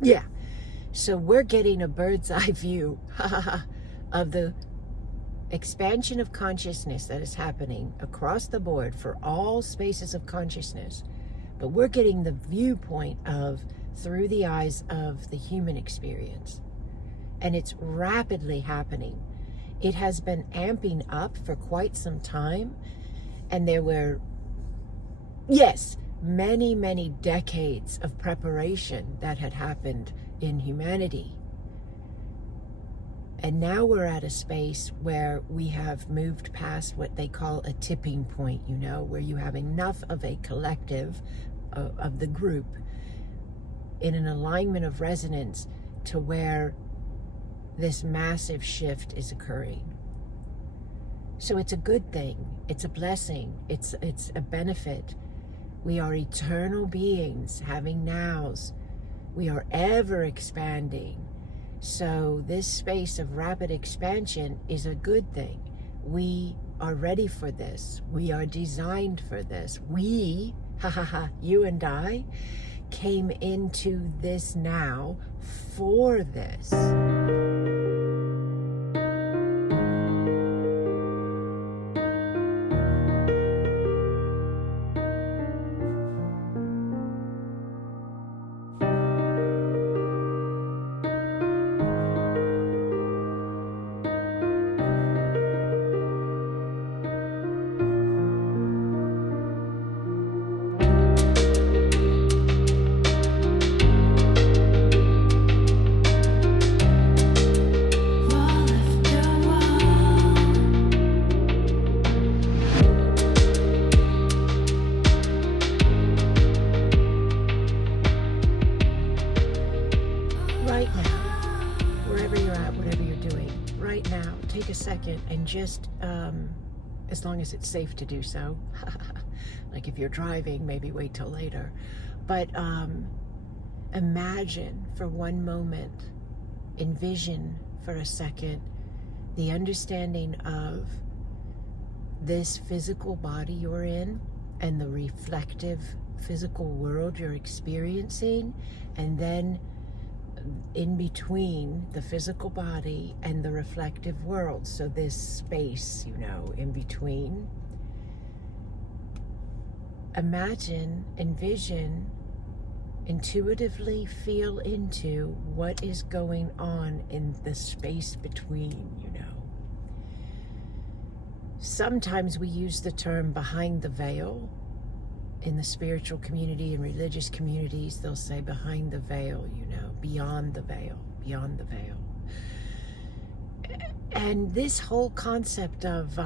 Yeah. So we're getting a bird's eye view of the expansion of consciousness that is happening across the board for all spaces of consciousness. But we're getting the viewpoint of through the eyes of the human experience. And it's rapidly happening. It has been amping up for quite some time. And there were, yes, many, many decades of preparation that had happened in humanity. And now we're at a space where we have moved past what they call a tipping point, where you have enough of a collective of the group in an alignment of resonance to where this massive shift is occurring. So it's a good thing. It's a blessing. It's a benefit. We are eternal beings having nows. We are ever expanding. So this space of rapid expansion is a good thing. We are ready for this. We are designed for this. We, you and I, came into this now for this. Right now, wherever you're at, whatever you're doing, right now, take a second and just, as long as it's safe to do so, like if you're driving, maybe wait till later, but imagine for one moment, envision for a second, the understanding of this physical body you're in and the reflective physical world you're experiencing, and then in between the physical body and the reflective world. So this space, in between. Imagine, envision, intuitively feel into what is going on in the space between, Sometimes we use the term behind the veil. In the spiritual community and religious communities, they'll say behind the veil, beyond the veil, beyond the veil. And this whole concept of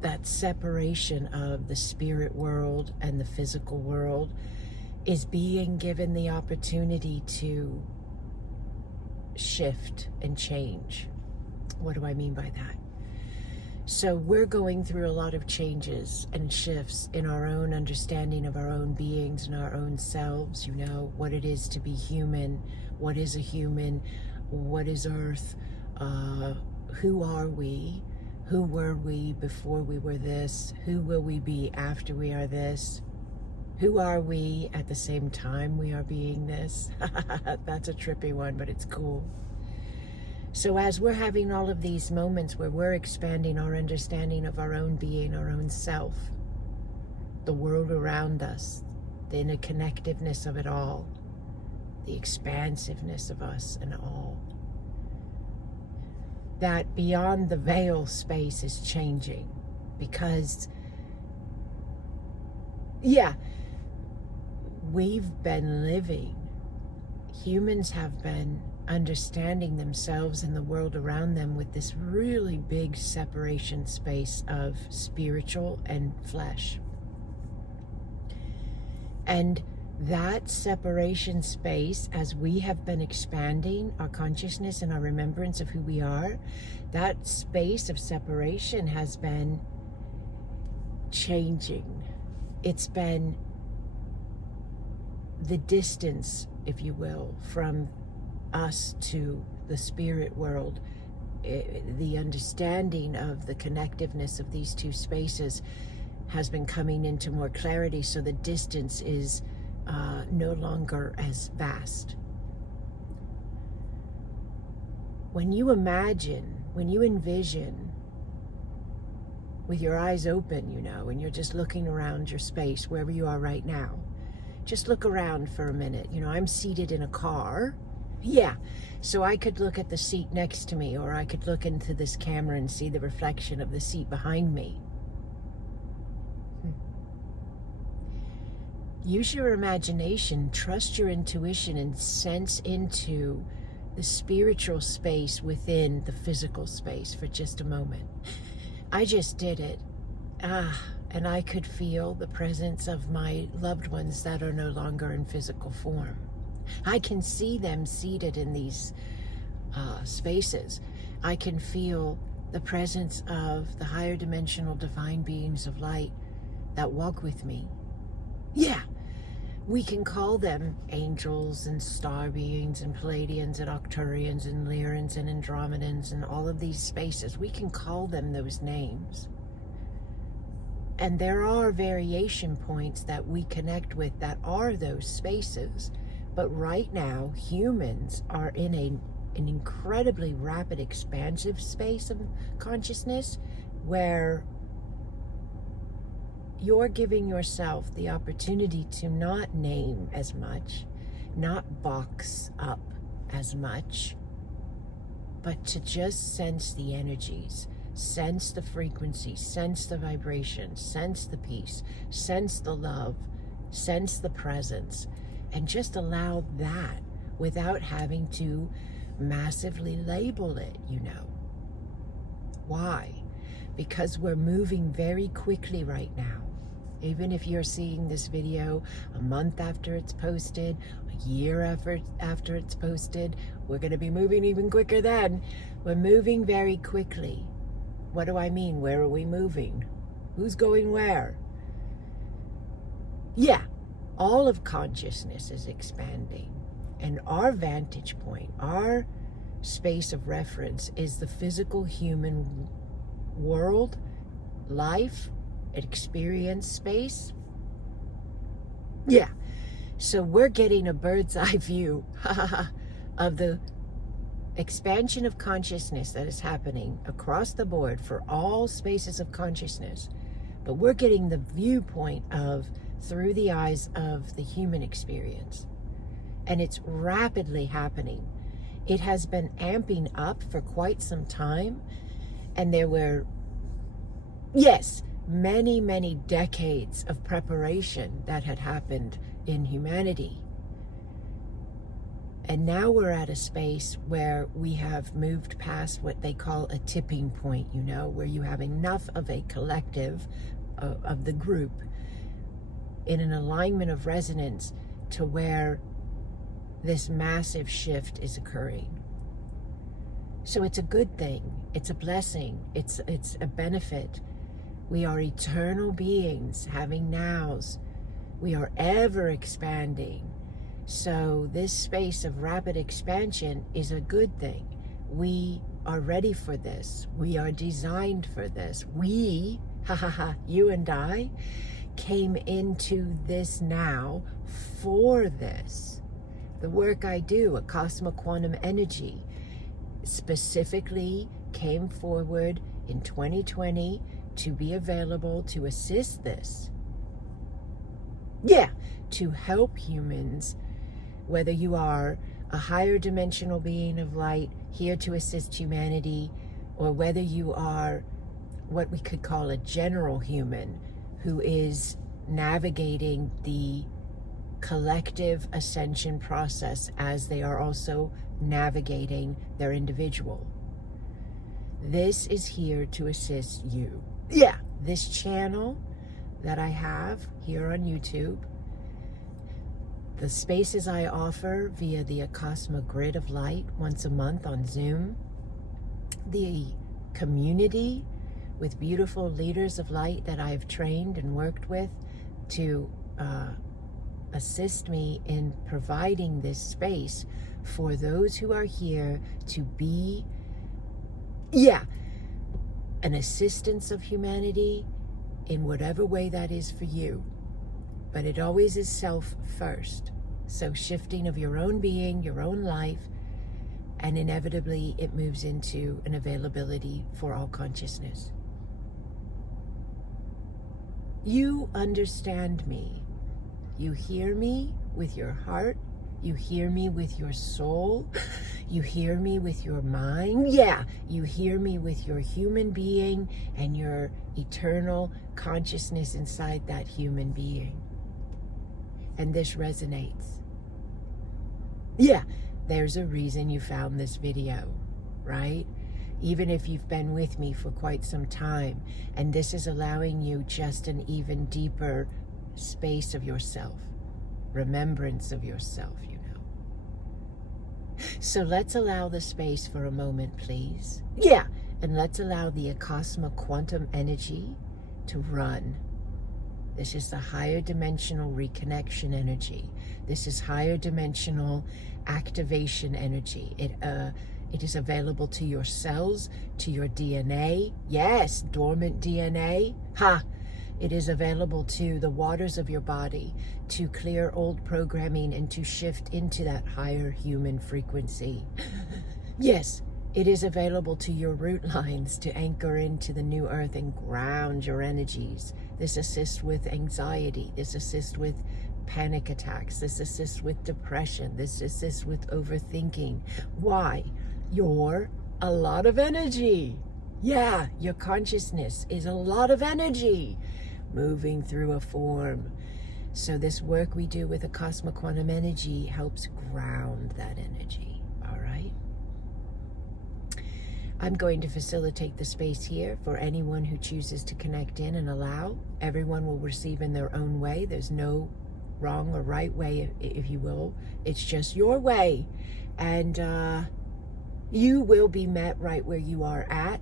that separation of the spirit world and the physical world is being given the opportunity to shift and change. What do I mean by that? So we're going through a lot of changes and shifts in our own understanding of our own beings and our own selves, what it is to be human, what is a human, what is Earth, who are we, who were we before we were this, who will we be after we are this, who are we at the same time we are being this. That's a trippy one, but it's cool. So as we're having all of these moments where we're expanding our understanding of our own being, our own self, the world around us, the interconnectedness of it all, the expansiveness of us and all, that beyond the veil space is changing because, we've been living, humans have been understanding themselves and the world around them with this really big separation space of spiritual and flesh. And that separation space, as we have been expanding our consciousness and our remembrance of who we are, that space of separation has been changing. It's been the distance, if you will, from us to the spirit world, the understanding of the connectiveness of these two spaces has been coming into more clarity, so the distance is no longer as vast. when you imagine, when you envision with your eyes open, you know, and you're just looking around your space, wherever you are right now, just look around for a minute. You know, I'm seated in a car. Yeah. So I could look at the seat next to me, or I could look into this camera and see the reflection of the seat behind me. Use your imagination, trust your intuition, and sense into the spiritual space within the physical space for just a moment. I just did it. And I could feel the presence of my loved ones that are no longer in physical form. I can see them seated in these spaces. I can feel the presence of the higher dimensional divine beings of light that walk with me. Yeah, we can call them angels and star beings and Palladians and Arcturians and Lyrans and Andromedans and all of these spaces. We can call them those names. And there are variation points that we connect with that are those spaces. But right now, humans are in an incredibly rapid, expansive space of consciousness where you're giving yourself the opportunity to not name as much, not box up as much, but to just sense the energies, sense the frequency, sense the vibration, sense the peace, sense the love, sense the presence, and just allow that without having to massively label it, you know. Why? Because we're moving very quickly right now. Even if you're seeing this video a month after it's posted, a year after it's posted, we're going to be moving even quicker then. We're moving very quickly. What do I mean? Where are we moving? Who's going where? Yeah, all of consciousness is expanding. And our vantage point, our space of reference is the physical human world, life, experience space. Yeah. So we're getting a bird's eye view of the expansion of consciousness that is happening across the board for all spaces of consciousness. But we're getting the viewpoint of through the eyes of the human experience. And it's rapidly happening. It has been amping up for quite some time. And there were, yes, many, many decades of preparation that had happened in humanity. And now we're at a space where we have moved past what they call a tipping point, you know, where you have enough of a collective of the group in an alignment of resonance to where this massive shift is occurring. So it's a good thing. It's a blessing. It's a benefit. We are eternal beings having nows. We are ever expanding. So this space of rapid expansion is a good thing. We are ready for this. We are designed for this. We, you and I, came into this now for this. The work I do, Acasma Quantum Energy, specifically came forward in 2020 to be available to assist this. Yeah, to help humans, whether you are a higher dimensional being of light here to assist humanity, or whether you are what we could call a general human who is navigating the collective ascension process as they are also navigating their individual. This is here to assist you. Yeah, this channel that I have here on YouTube, the spaces I offer via the Acasma Grid of Light once a month on Zoom, the community with beautiful leaders of light that I've trained and worked with to assist me in providing this space for those who are here to be, an assistance of humanity in whatever way that is for you. But it always is self first. So shifting of your own being, your own life, and inevitably it moves into an availability for all consciousness. You understand me. You hear me with your heart. You hear me with your soul. You hear me with your mind. Yeah, you hear me with your human being and your eternal consciousness inside that human being. And this resonates. Yeah, there's a reason you found this video, right? Even if you've been with me for quite some time, and this is allowing you just an even deeper space of yourself, remembrance of yourself, you know. So let's allow the space for a moment, please. Yeah, and let's allow the Acasma quantum energy to run. This is the higher dimensional reconnection energy. This is higher dimensional activation energy. It is available to your cells, to your DNA. Yes, dormant DNA. Ha! It is available to the waters of your body to clear old programming and to shift into that higher human frequency. Yes, it is available to your root lines to anchor into the new earth and ground your energies. This assists with anxiety. This assists with panic attacks. This assists with depression. This assists with overthinking. Why? You're a lot of energy. Yeah, your consciousness is a lot of energy moving through a form. So this work we do with Acasma quantum energy helps ground that energy. All right? I'm going to facilitate the space here for anyone who chooses to connect in and allow. Everyone will receive in their own way. There's no wrong or right way, if you will. It's just your way. And you will be met right where you are at,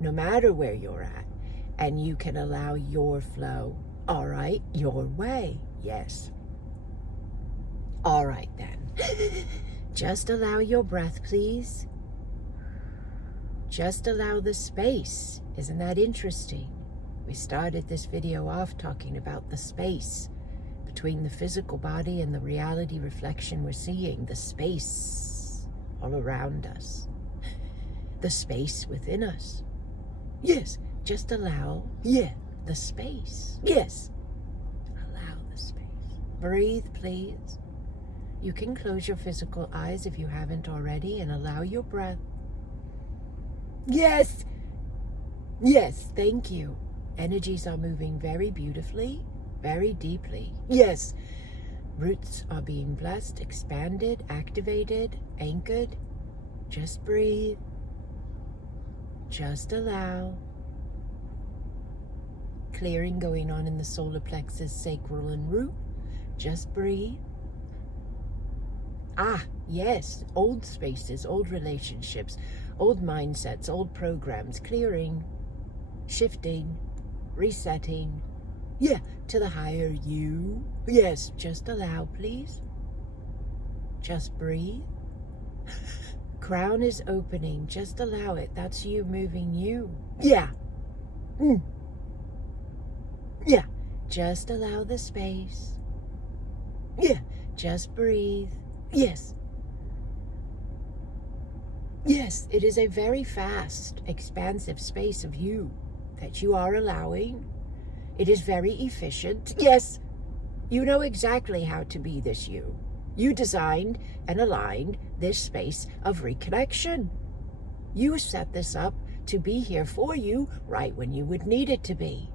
no matter where you're at. And you can allow your flow. All right, your way. Yes. All right, then. Just allow your breath, please. Just allow the space. Isn't that interesting? We started this video off talking about the space between the physical body and the reality reflection we're seeing. The space all around us. The space within us. Yes, just allow, the space. Yes, allow the space. Breathe, please. You can close your physical eyes if you haven't already and allow your breath. Yes, yes, thank you. Energies are moving very beautifully, very deeply. Yes, roots are being blessed, expanded, activated, anchored. Just breathe. Just allow. Clearing going on in the solar plexus, sacral, and root. Just breathe. Ah, yes, old spaces, old relationships, old mindsets, old programs, clearing, shifting, resetting. Yeah, to the higher you. Yes, just allow, please. Just breathe. Crown is opening. Just allow it. That's you moving you. Yeah. Yeah. Just allow the space. Yeah. Just breathe. Yes. Yes, it is a very fast, expansive space of you that you are allowing. It is very efficient. Yes. You know exactly how to be this you. You designed and aligned this space of reconnection. You set this up to be here for you right when you would need it to be.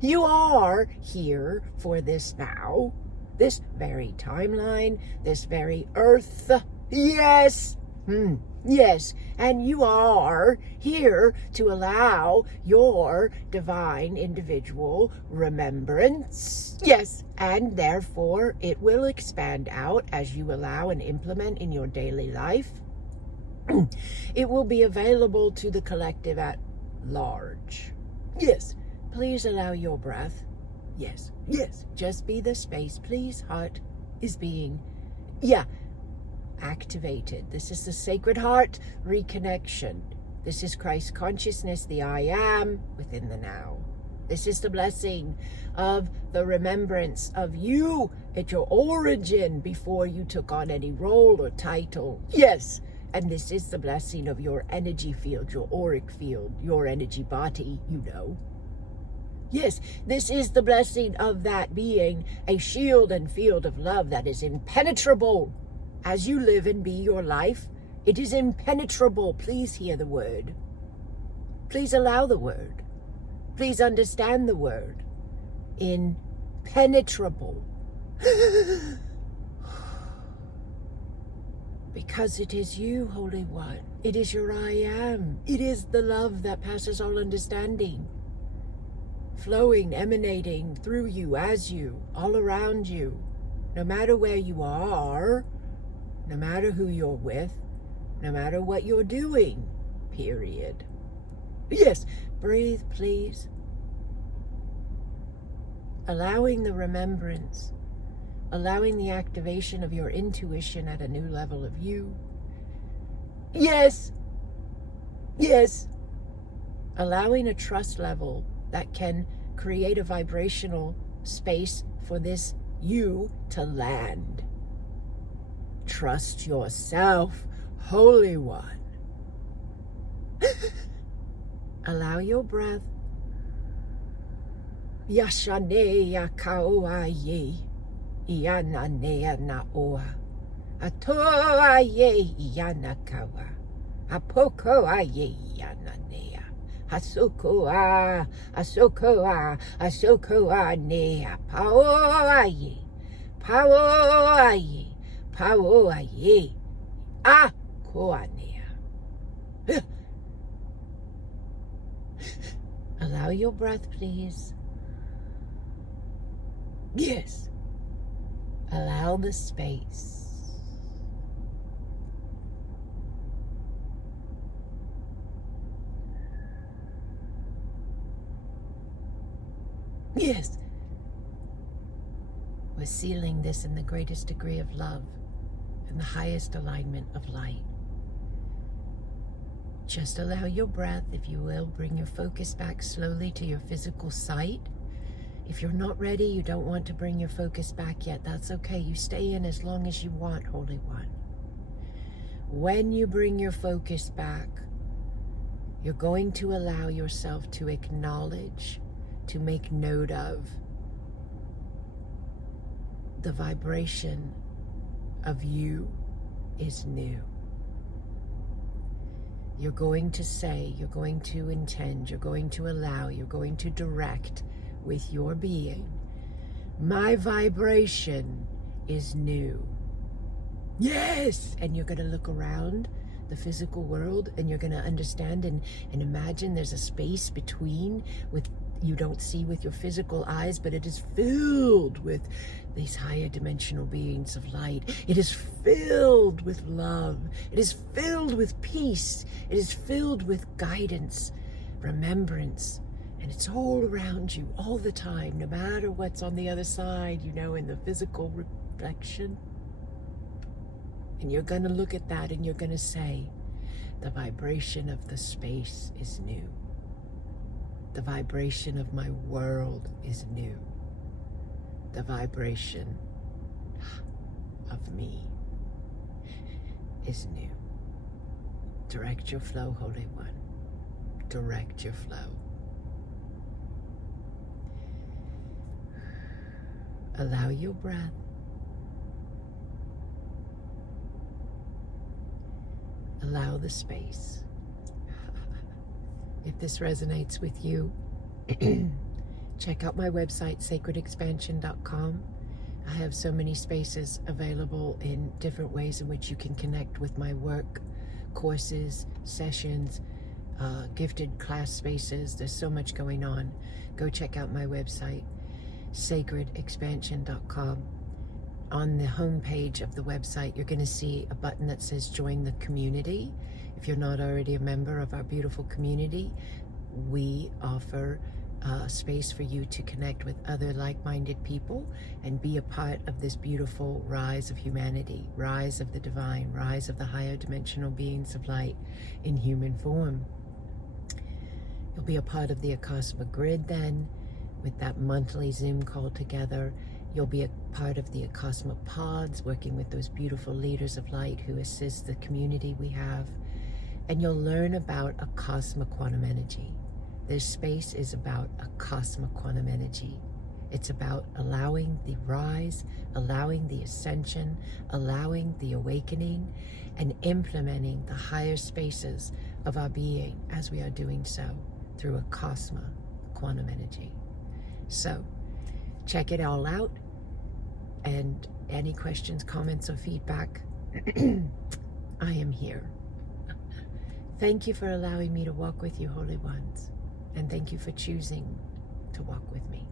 You are here for this now, this very timeline, this very earth. Yes. Yes, and you are here to allow your divine individual remembrance. Yes, and therefore it will expand out as you allow and implement in your daily life. It will be available to the collective at large. Yes, please allow your breath. Yes, yes, just be the space, please. Heart is being, activated. This is the sacred heart reconnection. This is Christ consciousness, the I am within the now. This is the blessing of the remembrance of you at your origin before you took on any role or title. Yes, And this is the blessing of your energy field, your auric field, your energy body, you know. Yes, this is the blessing of that being a shield and field of love that is impenetrable. As you live and be your life, it is impenetrable. Please hear the word. Please allow the word. Please understand the word. Impenetrable. Because it is you, Holy One. It is your I am. It is the love that passes all understanding. Flowing, emanating through you, as you, all around you. No matter where you are, no matter who you're with, no matter what you're doing, period. Yes, breathe, please. Allowing the remembrance, allowing the activation of your intuition at a new level of you. Yes. Yes. Allowing a trust level that can create a vibrational space for this you to land. Trust yourself, Holy One. Allow your breath. Yashane yakaoa ye. Iana nea naoa. Atoa ye iana kawa. Apoko aye iana nea. Hasokoa, asokoa, asokoa nea. Paoa ye. Paoa ye. Paoa ye. Ah, koa nea. Allow your breath, please. Yes. Allow the space. Yes. We're sealing this in the greatest degree of love and the highest alignment of light. Just allow your breath, if you will, bring your focus back slowly to your physical sight. If you're not ready, you don't want to bring your focus back yet, that's okay. You stay in as long as you want, Holy One. When you bring your focus back, you're going to allow yourself to acknowledge, to make note of the vibration of you is new. You're going to say, you're going to intend, you're going to allow, you're going to direct with your being. My vibration is new. Yes! And you're going to look around the physical world and you're going to understand and imagine there's a space between with you don't see with your physical eyes, but it is filled with these higher dimensional beings of light. It is filled with love. It is filled with peace. It is filled with guidance, remembrance, and it's all around you all the time, no matter what's on the other side, you know, in the physical reflection. And you're going to look at that and you're going to say, the vibration of the space is new. The vibration of my world is new. The vibration of me is new. Direct your flow, Holy One. Direct your flow. Allow your breath. Allow the space. If this resonates with you, check out my website, sacredexpansion.com. I have so many spaces available in different ways in which you can connect with my work, courses, sessions, gifted class spaces. There's so much going on. Go check out my website, sacredexpansion.com. On the home page of the website, you're going to see a button that says Join the Community. If you're not already a member of our beautiful community, we offer space for you to connect with other like-minded people and be a part of this beautiful rise of humanity, rise of the divine, rise of the higher dimensional beings of light in human form. You'll be a part of the Acasma grid then, with that monthly Zoom call together. You'll be a part of the Acasma pods, working with those beautiful leaders of light who assist the community we have. And you'll learn about Acasma quantum energy. This space is about Acasma quantum energy. It's about allowing the rise, allowing the ascension, allowing the awakening, and implementing the higher spaces of our being as we are doing so through Acasma quantum energy. So check it all out. And any questions, comments, or feedback, I am here. Thank you for allowing me to walk with you, Holy Ones. And thank you for choosing to walk with me.